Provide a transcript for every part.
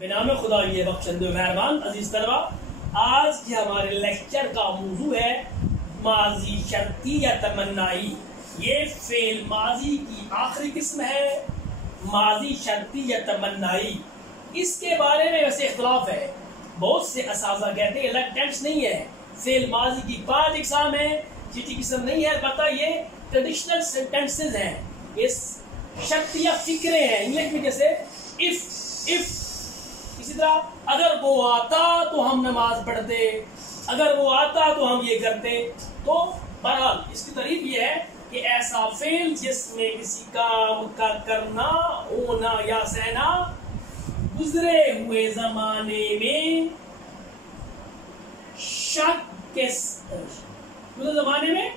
بنام خدا یہ بخشند و مہربان عزیز طلبا، آج کے ہمارے لیکچر کا موضوع ہے ماضی شرطی یا تمنائی۔ یہ فعل ماضی کی آخری قسم ہے، ماضی شرطی یا تمنائی۔ اس کے بارے میں ویسے اختلاف ہے، بہت سے اساتذہ کہتے ہیں الگ ٹینس نہیں ہے، فعل ماضی کی 5 اقسام ہیں، چھٹی قسم نہیں ہے، البتہ یہ ٹریڈیشنل سینٹینسز ہیں، یہ شرطیہ فکرے ہیں۔ انگلش میں جیسے if اسی طرح اگر وہ آتا تو ہم نماز پڑھتے، اگر وہ آتا تو ہم یہ کرتے۔ تو بہرحال اس کی تعریف یہ ہے کہ ایسا فعل جس میں کسی کام کا کرنا، ہونا یا سہنا گزرے ہوئے زمانے میں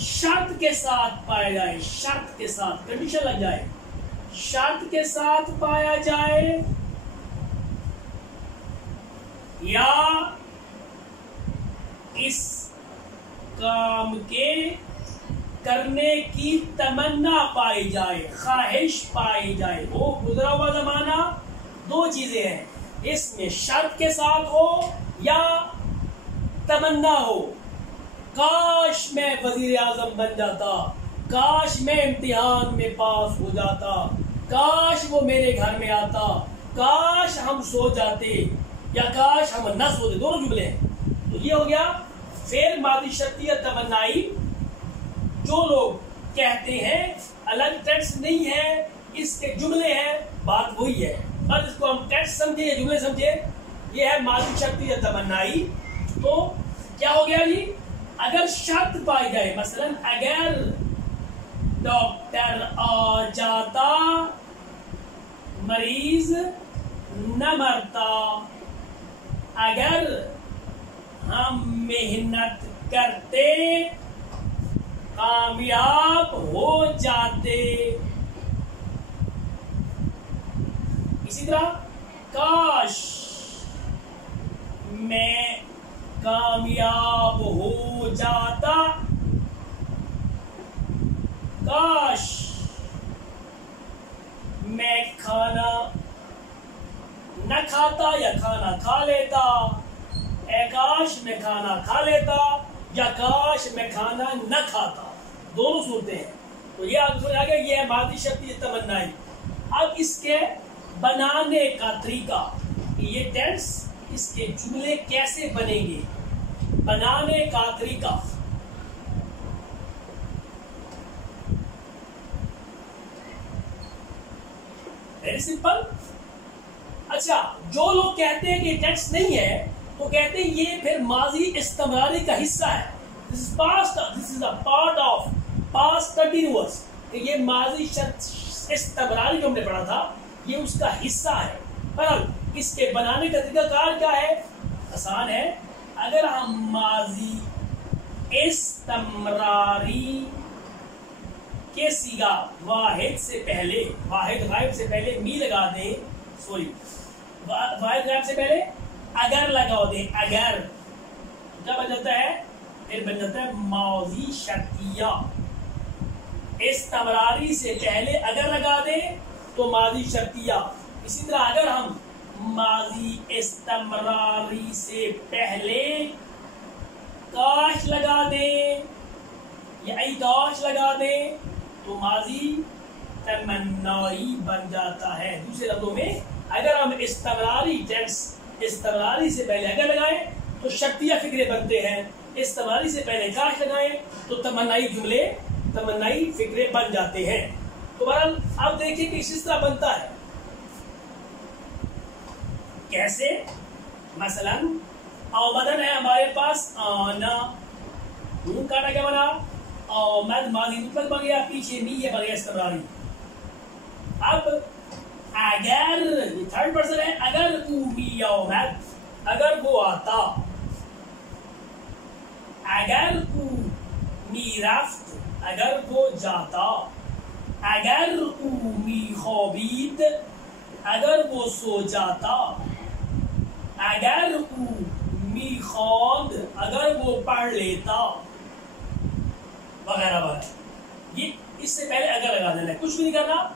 شرط کے ساتھ پایا جائے، شرط کے ساتھ کنڈیشن لگ جائے، شرط کے ساتھ پایا جائے، یا اس کام کے کرنے کی تمنا پائی جائے، خواہش پائی جائے۔ وہ گزرا ہوا زمانہ 2 چیزیں ہیں، اس میں شرط کے ساتھ ہو یا تمنا ہو۔ کاش میں وزیر اعظم بن جاتا، کاش میں امتحان میں پاس ہو جاتا، کاش وہ میرے گھر میں آتا، کاش ہم سو جاتے یا کاش ہم نہ سوتے، دونوں جملے ہیں۔ تو یہ ہو گیا فعل ماضی شرطی یا تمنائی۔ جو لوگ کہتے ہیں الگ ٹینس نہیں ہے، اس کے جملے ہیں، بات وہی ہے، بس اس کو ہم ٹینس سمجھے یا جملے سمجھے، یہ ہے ماضی شرطی یا تمنائی۔ تو کیا ہو گیا جی؟ اگر شرط پائی جائے، مثلا اگر ڈاکٹر آ جاتا مریض نہ مرتا، اگر ہم محنت کرتے کامیاب ہو جاتے۔ اسی طرح کاش میں کامیاب ہو جاتا، کاش میں کھانا نہ کھاتا یا کھانا کھا لیتا، اے کاش میں کھانا کھا لیتا یا کاش میں کھانا نہ کھاتا، دونوں صورتیں ہیں۔ تو یہ آپ سمجھ آگے، یہ ہے ماضی شرطی تمنائی۔ اب اس کے بنانے کا طریقہ، یہ ٹینس، اس کے جملے کیسے بنیں گے، بنانے کا طریقہ۔ Very simple. اچھا، جو لوگ کہتے ہیں کہ ٹینس نہیں ہے تو کہتے ہیں یہ پھر ماضی استمراری کا حصہ ہے، this is a part of past continuous، کہ یہ ماضی استمراری جو ہم نے پڑھا تھا یہ اس کا حصہ ہے۔ پر اس کے بنانے کا طریقہ کار کیا ہے؟ آسان ہے۔ اگر ہم ماضی استمراری کے صیغہ واحد سے پہلے، واحد غائب سے پہلے می لگا دیں، واحد غائب سے پہلے اگر لگا دیں، اگر کیا بن جاتا ہے؟ پھر بن جاتا ہے ماضی شرطیہ۔ استمراری سے پہلے اگر لگا دیں تو ماضی شرطیہ۔ اسی طرح اگر ہم ماضی استمراری سے پہلے کاش لگا دیں یا ای کاش لگا دیں تو ماضی تمنائی بن جاتا ہے۔ دوسرے لفظوں میں اگر ہم استمراری سے پہلے اگر لگائیں تو شرطیہ فکرے بنتے ہیں، استمراری سے پہلے کاش لگائیں تو تمنائی جملے، تمنائی فکرے بن جاتے ہیں۔ تو بہرحال اب دیکھیں کہ اس طرح بنتا ہے کیسے۔ مثلا آمدن ہے ہمارے پاس، آنا، نون کاٹا کیا بنا؟ آمد، ماضی مطلق بن گیا، پیچھے می یہ بن گیا استمراری۔ اب اگر یہ تھرڈ پرسن ہے، اگر می آمد، اگر وہ آتا، اگر می رفت، اگر وہ جاتا، اگر می خوابید، اگر وہ سو جاتا، اگر می خواند، اگر وہ پڑھ لیتا، وغیرہ وغیرہ۔ یہ اس سے پہلے اگر لگا دینا ہے، کچھ بھی نہیں کرنا۔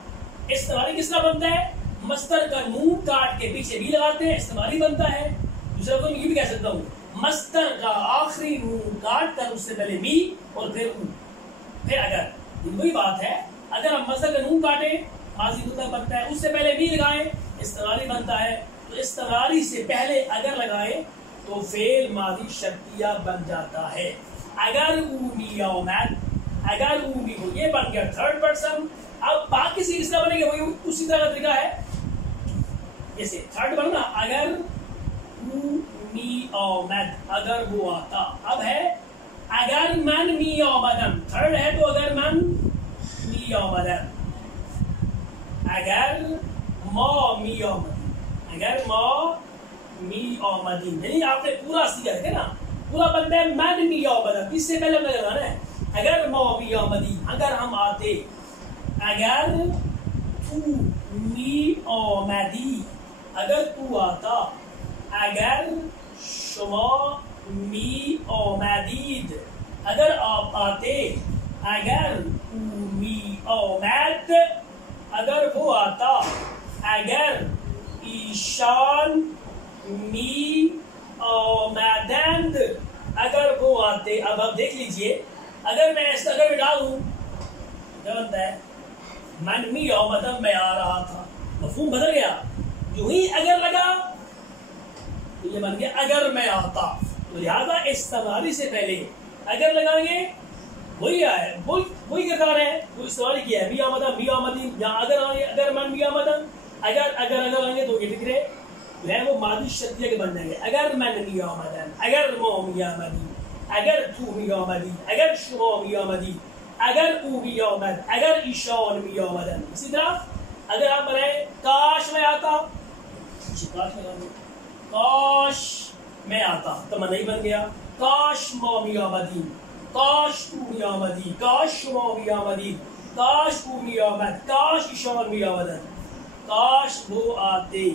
استمراری کس طرح بنتا ہے؟ مصدر کا نون کاٹ کے کے پیچھے بھی لگاتے ہیں استعمالی بنتا ہے. دوسرا کو یہ بھی کہہ سکتا ہوں مصدر کا آخری نون کاٹ کر اس سے پہلے می اور پھر او. پھر اگر وہی بات ہے اگر ہم مصدر کا نون کاٹیں ماضی مطلق بنتا ہے, اس سے پہلے می لگائیں استمراری بنتا ہے. تو استمراری سے پہلے اگر لگائیں تو فعل ماضی شرطیہ بن جاتا ہے. اگر اومی یومد, اگر اومی ہو, یہ بن گیا تھرڈ پرسن. اب باقی سے کس طرح بنے گا وہی اسی طرح کا طریقہ ہے. جیسے تھرڈ بننا اگر اومی اومد, اگر وہ آتا. اب ہے اگر من می اومدن, تھرڈ ہے تو اگر من می اومدن, اگر ما می اومدن, اگر ما می آمدین. یعنی آپ نے پورا سیکھا ہے نا, پورا بنتا ہے من می آمدن. اس سے پہلے ہم نے لگانا ہے اگر ما می آمدین, اگر ہم آتے. اگر تو می آمدی, اگر تو آتا. اگر شما می آمدید, اگر آپ آتے. اگر او می آمد, اگر وہ آتا. اگر ایشان می آمدند, اگر وہ آتے. اب آپ دیکھ لیجئے اگر میں اس اگر میں ڈالوں کیا بنتا ہے من می آمدن, میں آ رہا تھا. مفہوم بدل گیا. جو ہی اگر لگا تو یہ بن گیا اگر میں آتا. تو لہذا استمراری سے پہلے اگر لگائیں گے وہی ہے, وہی کردار ہے, وہ استعمال کیا ہے. می آمدن می آمدین, یہاں اگر آئیں گے اگر من می آمدن, اگر آئیں گے تو یہ فکرے وہ ماضی شرطیہ کے بن جائیں گے. اگر من می آمدن, اگر ما می آمدی, اگر تو می آمدی, اگر شما می آمدی, اگر او می آمد, اگر ایشان می آمدن. اسی طرح اگر آپ بنائیں کاش میں آتا, کاش میں آتا تو من نہیں بن گیا. کاش ما می آمدی, کاش تو می آمدی, کاش شما می آمدی, کاش او می آمد, کاش ایشان می آمدن. کاش وہ آتے.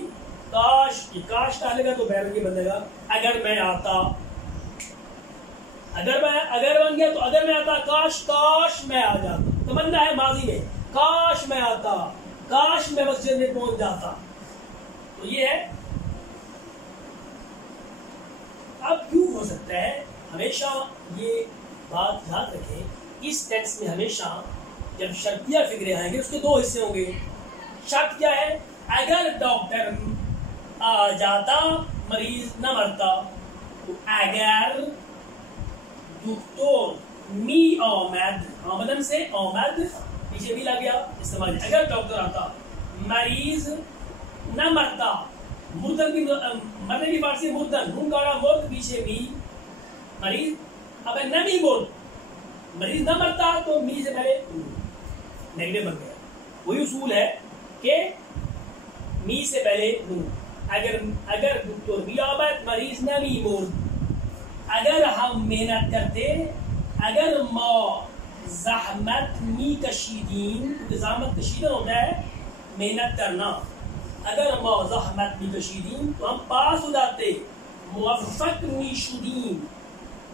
کاش یہ کاش ڈالے گا تو بیرنگی بنے گا اگر میں آتا. اگر بن گیا تو اگر میں آتا. کاش کاش میں آ جاتا, تمنا ہے ماضی میں. کاش میں آتا, کاش میں مسجد میں پہنچ جاتا. تو یہ ہے. اب کیوں ہو سکتا ہے ہمیشہ یہ بات یاد رکھیں, اس ٹیکسٹ میں ہمیشہ جب شرطیہ فکرے آئیں گے اس کے دو حصے ہوں گے. شرط کیا ہے؟ اگر ڈاکٹر آ جاتا مریض نہ مرتا. تو اگر دکتور می آمد, آمدن سے آمد پیچھے بھی لگ گیا استعمال. اگر ڈاکٹر آتا مریض نہ مرتا. مردن کی مرنے کی فارسی مردن, نون کاڑا مرد پیچھے بھی مریض. اب نمی مرد, مریض نہ مرتا تو می سے پہلے نیگیٹو بن گیا. وہی اصول ہے کہ می سے پہلے نون. اگر دکتور بھی آمد مریض نمی مرد. اگر ہم محنت کرتے. اگر ما زحمت می کشیدین, زحمت کشیدن ہوتا ہے محنت کرنا. اگر ما زحمت می کشیدین تو ہم پاس ہو جاتے. موفق می شدین,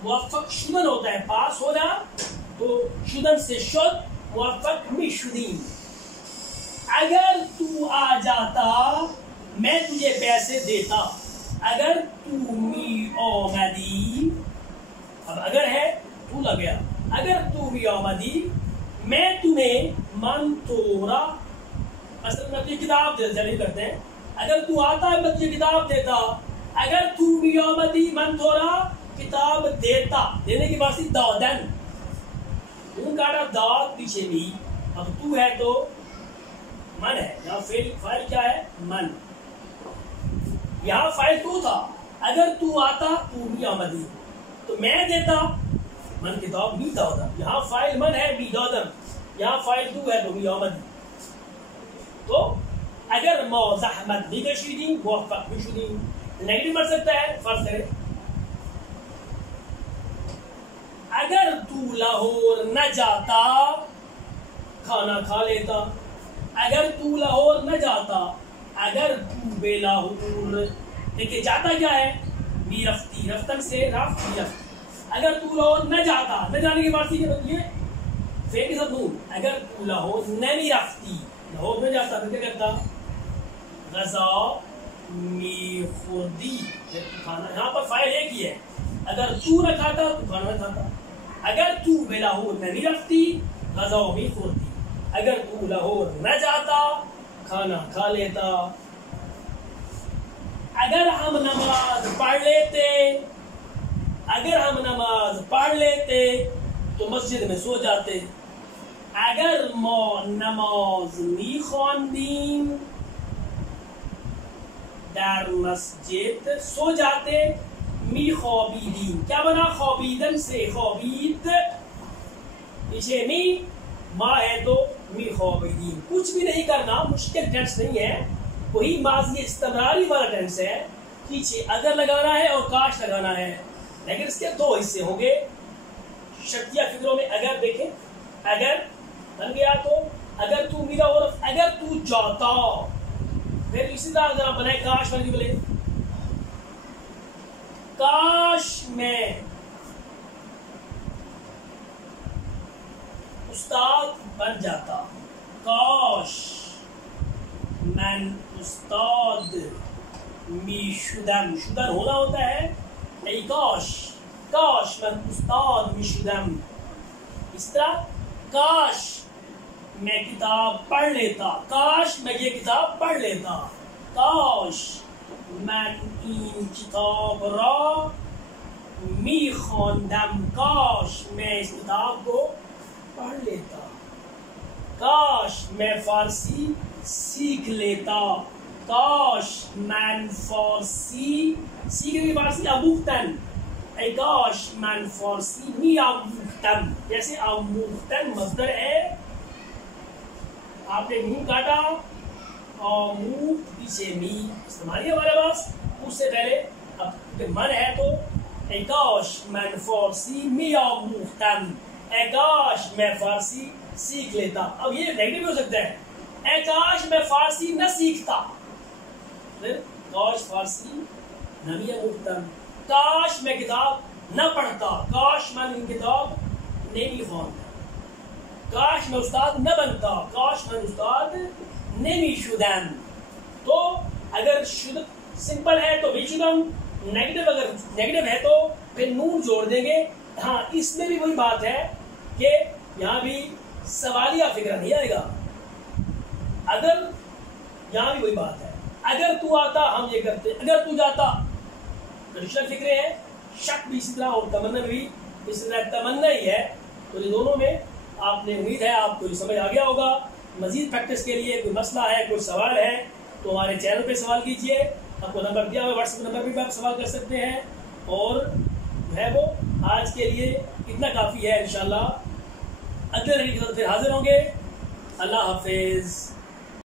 موفق شدن ہوتا ہے پاس ہونا, تو شدن سے شد, موفق می شدین. اگر تو آ جاتا میں تجھے پیسے دیتا. اگر تو می آمدی, اب اگر ہے تو لگ گیا. اگر تو می آمدی میں تمہیں من تورا, اصل میں تجھے کتاب جاری کرتے ہیں. اگر تو آتا میں تجھے کتاب دیتا. اگر تو می آمدی من تورا کتاب دیتا. دینے کی بات سی دادن, ان کا داد پیچھے بھی. اب تو ہے تو من ہے, یہاں فائل کیا ہے من. یہاں فائل تو تھا. اگر تو آتا تو می آمدی تو میں دیتا من کتاب می دادا. یہاں فائل من ہے می دادن, یہاں فائل تو ہے تو می آمدی. تو اگر ما زحمت بھی کشیدین موفق بھی شدین. نیگیٹو بن سکتا ہے, فرض کرے اگر تو لاہور نہ جاتا کھانا کھا لیتا. اگر تو لاہور نہ جاتا. اگر تو بے لاہور, دیکھیں جاتا کیا ہے می رفتی, رفتن سے رفت می رفت. اگر تو لاہور نہ جاتا, نہ جانے کی بات یہ فیل کے ساتھ نون. اگر تو لاہور نہ می رفتی, لاہور نہ جاتا تو کیا کرتا؟ غزا می خوردی کھانا. یہاں پر فاعل ایک ہی ہے. اگر تو نہ کھاتا تو کھانا نہ کھاتا. اگر تو بے لاہور نہیں رکھتی غذا می خوردی. اگر تو لاہور نہ جاتا کھانا کھا لیتا. اگر ہم نماز پڑھ لیتے، اگر ہم نماز پڑھ لیتے تو مسجد میں سو جاتے. اگر ما نماز می خواندیم در مسجد سو جاتے. می خوابیدیم. کیا بنا؟ خوابیدن سے خوابید پیچھے می ما ہے تو می خوابیدیم. کچھ بھی نہیں کرنا، مشکل ٹینس نہیں ہے، وہی ماضی استمراری والا ٹینس ہے. پیچھے اگر لگانا ہے اور کاش لگانا ہے، لیکن اس کے دو حصے ہوں گے. شرطیہ فکروں میں اگر دیکھیں، اگر بن گیا تو اگر تو میرا عرف اگر تو جاتا، پھر اسی طرح اگر آپ بنائے کاش بن کے بولے کاش میں استاد بن جاتا. کاش من استاد می شدم. شدن ہونا ہوتا ہے. ای کاش، کاش من استاد می شدم. اس طرح کاش میں کتاب پڑھ لیتا. کاش میں یہ کتاب پڑھ لیتا. کاش من این کتاب را می خواندم. کاش میں اس کتاب کو پڑھ لیتا. کاش میں فارسی سیکھ لیتا. کاش من فارسی سیکھنے کی فارسی آموختن. ای کاش من فارسی می آموختم. جیسے آموختن مصدر ہے، آپ نے منہ کاٹا، آموخت پیچھے می استعمال ہے ہمارے پاس. اس سے پہلے اب من ہے تو ای کاش من فارسی می آموختم. اے کاش میں فارسی سیکھ لیتا. اب یہ نیگیٹو بھی ہو سکتا ہے. اے کاش میں فارسی نہ سیکھتا. کاش فارسی نہ بھی آموختم. کاش میں کتاب نہ پڑھتا. کاش میں کتاب نہیں خوانتا. کاش میں استاد نہ بنتا. کاش میں استاد نمی شدم. تو اگر شد سمپل ہے تو بھی شدم. نیگیٹو اگر نیگیٹو ہے تو پھر نون جوڑ دیں گے. ہاں اس میں بھی وہی بات ہے کہ یہاں بھی سوالیہ فکر نہیں آئے گا. اگر یہاں بھی وہی بات ہے، اگر تو آتا ہم یہ کرتے، اگر تو جاتا کنڈیشنل فکریں ہیں. شک بھی اسی طرح اور تمنا بھی اسی طرح. تمنا ہی ہے. تو یہ دونوں میں آپ نے امید ہے آپ کو یہ سمجھ آ گیا ہوگا. مزید پریکٹس کے لیے کوئی مسئلہ ہے، کوئی سوال ہے تو ہمارے چینل پہ سوال کیجیے. آپ کو نمبر دیا ہوا ہے، واٹس ایپ نمبر پہ بھی آپ سوال کر سکتے ہیں. اور جو ہے وہ آج کے لیے اتنا کافی ہے. انشاءاللہ اگلے دن کی طرف حاضر ہوں گے. اللہ حافظ.